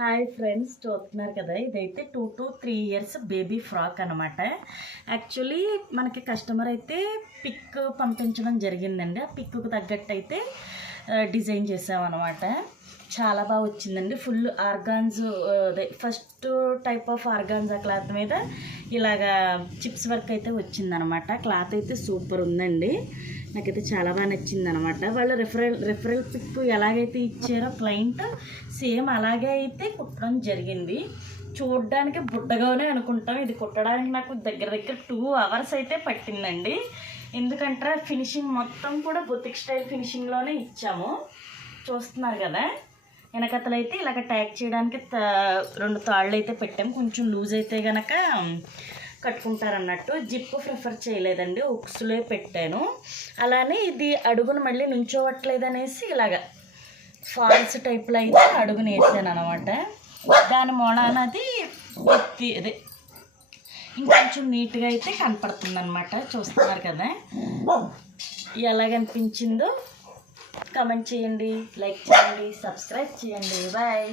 Hi friends, చూస్తున్నారు కదా, ఇదైతే 2 to 3 years బేబీ ఫ్రాక్ అనమాట. యాక్చువల్లీ మనకి కస్టమర్ అయితే పిక్ పంపించడం జరిగిందండి. ఆ పిక్కు తగ్గట్టు అయితే డిజైన్ చేసామన్నమాట. చాలా బాగా వచ్చిందండి. ఫుల్ ఆర్గాన్స్, అదే first type of organs cloth మీద ఇలాగా చిప్స్ వర్క్ అయితే వచ్చిందనమాట. క్లాత్ అయితే సూపర్ ఉందండి. నాకైతే చాలా బాగా నచ్చింది అనమాట. వాళ్ళు రెఫరల్ పిక్ ఎలాగైతే ఇచ్చారో క్లయింట్ సేమ్ అలాగే అయితే కుట్టడం జరిగింది. చూడడానికి బుడ్డగానే అనుకుంటాం, ఇది కుట్టడానికి నాకు దగ్గర 2 hours అయితే పట్టిందండి. ఎందుకంటే ఫినిషింగ్ మొత్తం కూడా బొతిక్ స్టైల్ ఫినిషింగ్లోనే ఇచ్చాము. చూస్తున్నారు కదా, వెనకతలు అయితే ఇలాగ ట్యాగ్ చేయడానికి 2 తాళ్ళు అయితే పెట్టాము. కొంచెం లూజ్ అయితే కనుక కట్టుకుంటారన్నట్టు. జిప్ ప్రిఫర్ చేయలేదండి, ఉక్స్లే పెట్టాను. అలానే ఇది అడుగును మళ్ళీ నుంచోవట్లేదు అనేసి ఇలాగ ఫాల్స్ టైప్లో అయితే అడుగును వేసాను అనమాట. దాని మొడానది ఎత్తి అదే ఇంకొంచెం నీట్గా అయితే కనపడుతుంది అనమాట. చూస్తున్నారు కదా, ఎలాగనిపించిందో కమెంట్ చేయండి, లైక్ చేయండి, సబ్స్క్రైబ్ చేయండి. బాయ్.